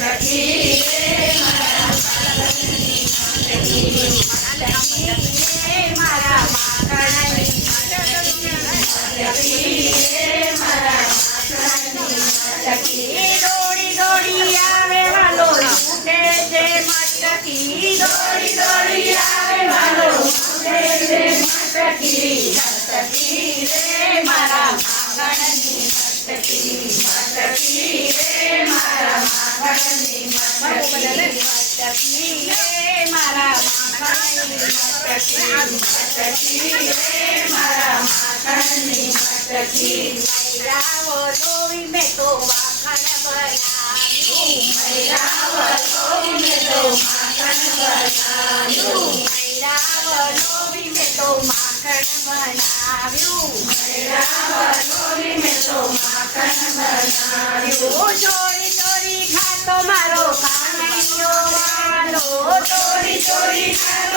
સખી રે મારા પાલકની સખી રે મારા માખણની સખી રે મારા માખણની સખી દોડી દોડી આવે વાલો લૂટે છે મટકી દોડી દોડી આવે વાલો લૂટે છે મટકી સખી રે મારા માખણની સખી મટકી રે મારા માખણની મટકી રે મારા માખણની મટકી રે મારા માખણની મટકી મૈરાવો લોવી મેં તો માખણ બનાવ્યું મૈરાવો લોવી મેં તો માખણ બનાવ્યું મૈરાવો લોવી મેં તો માખણ બનાવ્યું મૈરાવો લોવી મેં તો માખણ બનાવ્યું ચોરી ચોરી ખાતો મારો કાનૈયો વાલો ચોરી ચોરી ખાતો